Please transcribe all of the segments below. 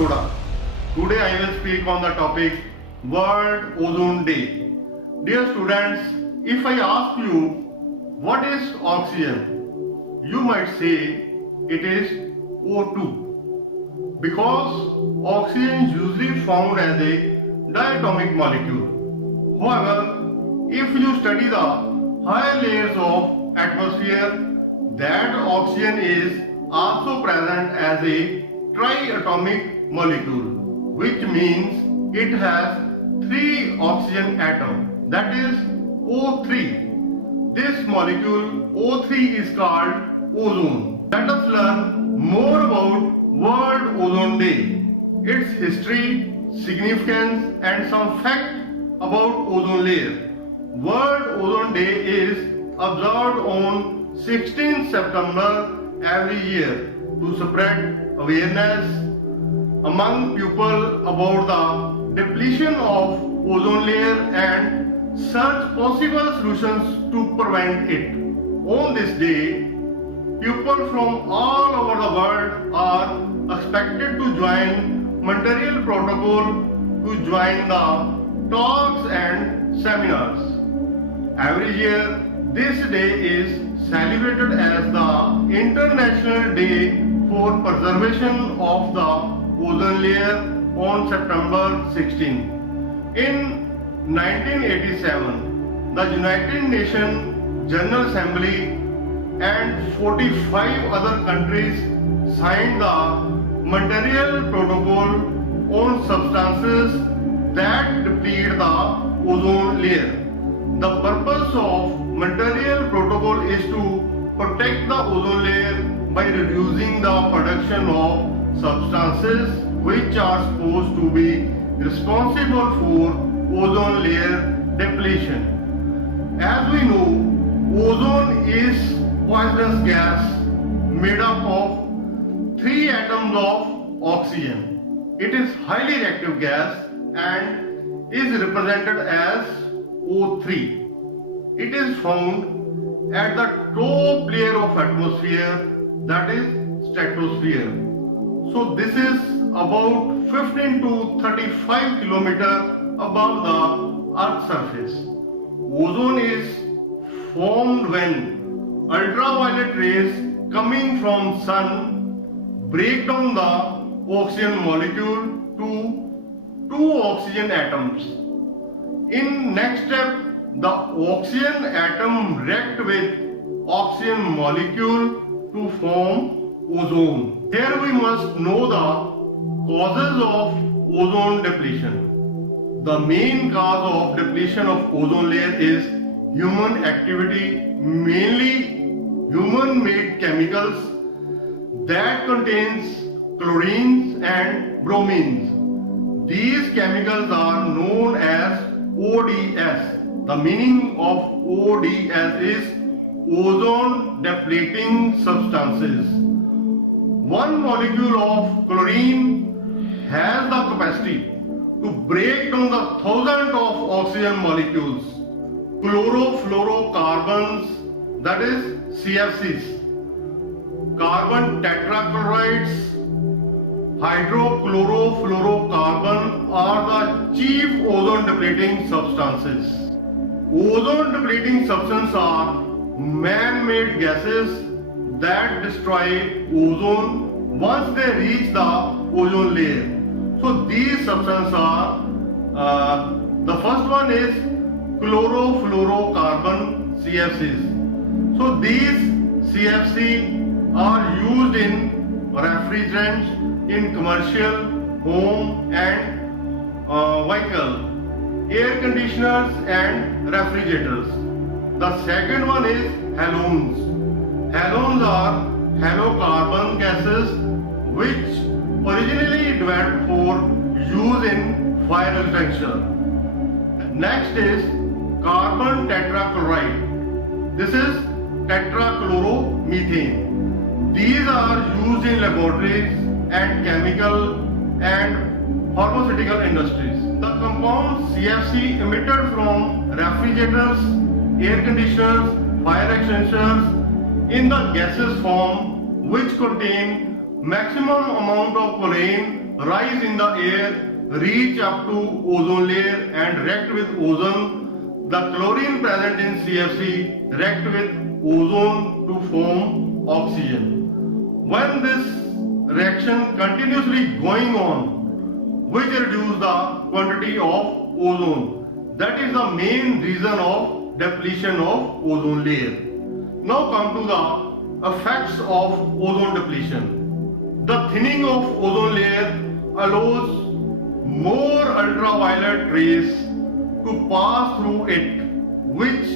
Arora. Today I will speak on the topic World Ozone Day. Dear students, if I ask you what is oxygen, you might say it is O2 because oxygen is usually found as a diatomic molecule. However, if you study the higher layers of atmosphere, that oxygen is also present as a triatomic molecule, which means it has 3 oxygen atoms, that is O3. This molecule O3 is called ozone. Let us learn more about World Ozone Day, its history, significance and some fact about ozone layer. World Ozone Day is observed on 16th September every year to spread awareness among people about the depletion of ozone layer and search possible solutions to prevent it. On this day, people from all over the world are expected to join Montreal Protocol to join the talks and seminars. Every year, this day is celebrated as the International Day for Preservation of the Ozone Layer on September 16. In 1987, the United Nations General Assembly and 45 other countries signed the Montreal Protocol on substances that deplete the ozone layer. The purpose of Montreal Protocol is to protect the ozone layer by reducing the production of substances which are supposed to be responsible for ozone layer depletion. As we know, ozone is poisonous gas made up of 3 atoms of oxygen. It is highly reactive gas and is represented as O3. It is found at the top layer of atmosphere, that is stratosphere. So this is about 15 to 35 kilometers above the Earth's surface. Ozone is formed when ultraviolet rays coming from sun break down the oxygen molecule to 2 oxygen atoms. In next step, the oxygen atom react with oxygen molecule to form ozone. Here we must know the causes of ozone depletion. The main cause of depletion of ozone layer is human activity, mainly human-made chemicals that contains chlorines and bromines. These chemicals are known as ODS. The meaning of ODS is ozone depleting substances. One molecule of chlorine has the capacity to break down the thousands of oxygen molecules. Chlorofluorocarbons, that is CFCs, carbon tetrachlorides, hydrochlorofluorocarbon are the chief ozone depleting substances. Ozone depleting substances are man-made gases that destroy ozone once they reach the ozone layer. So these substances are, the first one is chlorofluorocarbon CFCs. So these CFC are used in refrigerants, in commercial, home and vehicle, air conditioners and refrigerators. The second one is halogens. Halogens are halocarbon gases which originally developed for use in fire extinguisher. Next is carbon tetrachloride. This is tetrachloromethane. These are used in laboratories and chemical and pharmaceutical industries. The compounds CFC emitted from refrigerators, air conditioners, fire extinguishers in the gaseous form which contain maximum amount of chlorine rise in the air, reach up to ozone layer and react with ozone. The chlorine present in CFC react with ozone to form oxygen. When this reaction continuously going on, which reduce the quantity of ozone. That is the main reason of depletion of ozone layer. Now come to the effects of ozone depletion. The thinning of ozone layer allows more ultraviolet rays to pass through it, which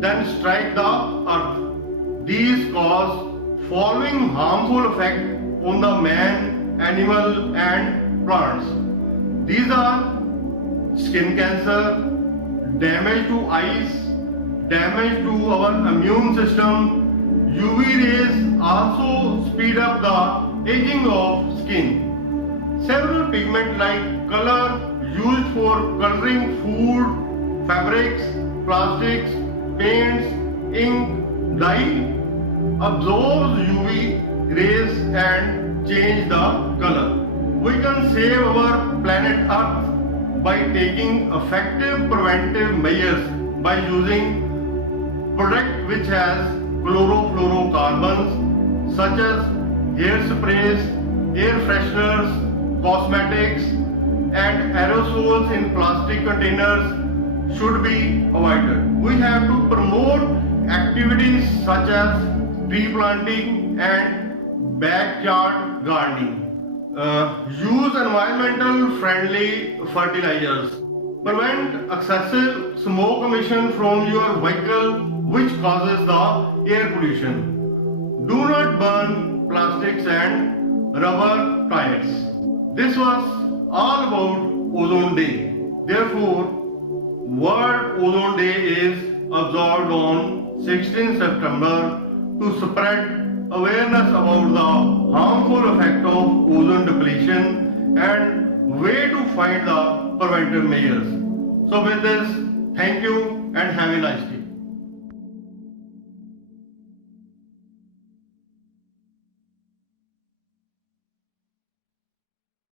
then strike the earth. These cause following harmful effect on the man, animal and plants. These are skin cancer, damage to eyes, damage to our immune system. UV rays also speed up the aging of skin. Several pigments like color used for coloring food, fabrics, plastics, paints, ink, dye absorbs UV rays and change the color. We can save our planet Earth by taking effective preventive measures by using products which has chlorofluorocarbons such as hair sprays, air fresheners, cosmetics and aerosols in plastic containers should be avoided. We have to promote activities such as tree planting and backyard gardening. Use environmental friendly fertilizers. Prevent excessive smoke emission from your vehicle which causes the air pollution. Do not burn plastics and rubber tires. This was all about Ozone Day. Therefore, World Ozone Day is observed on 16 September to spread awareness about the harmful effect of ozone depletion and way to find the preventive measures. So with this, thank you and have a nice day.